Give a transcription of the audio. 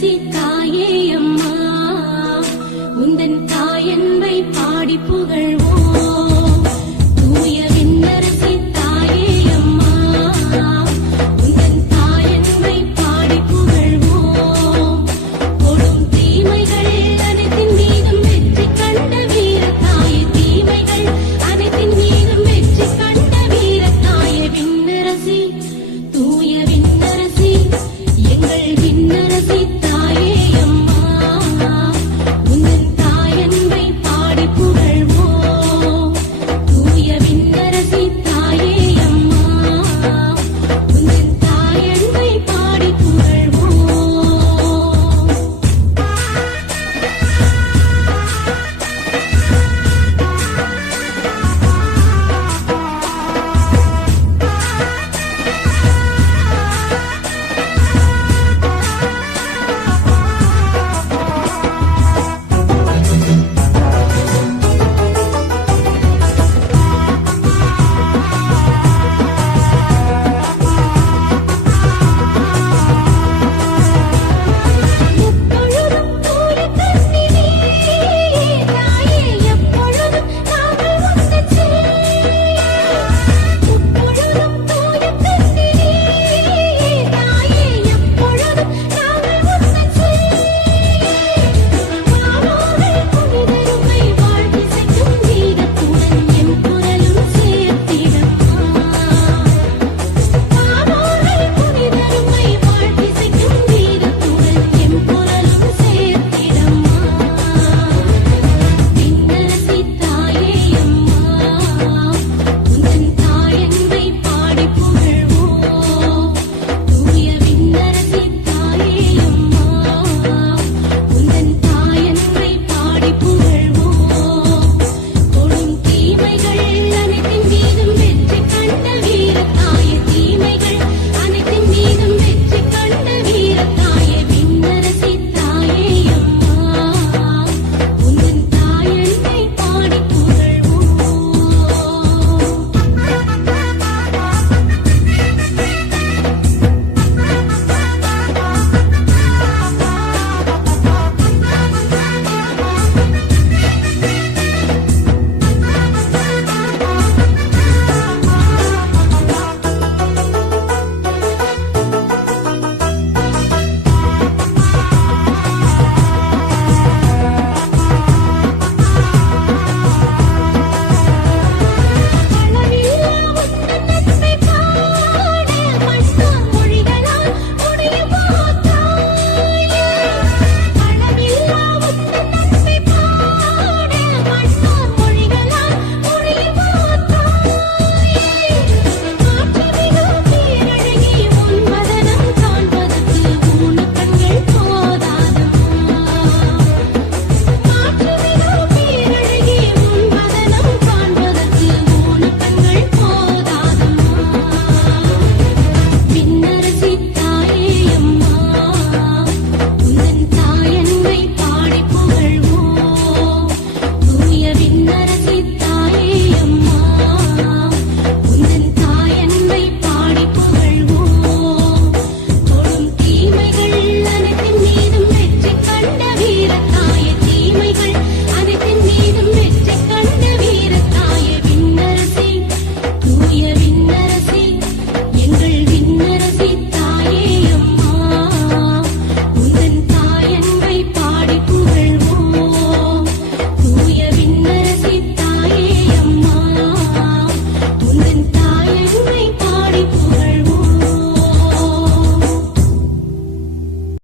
விண்ணரசி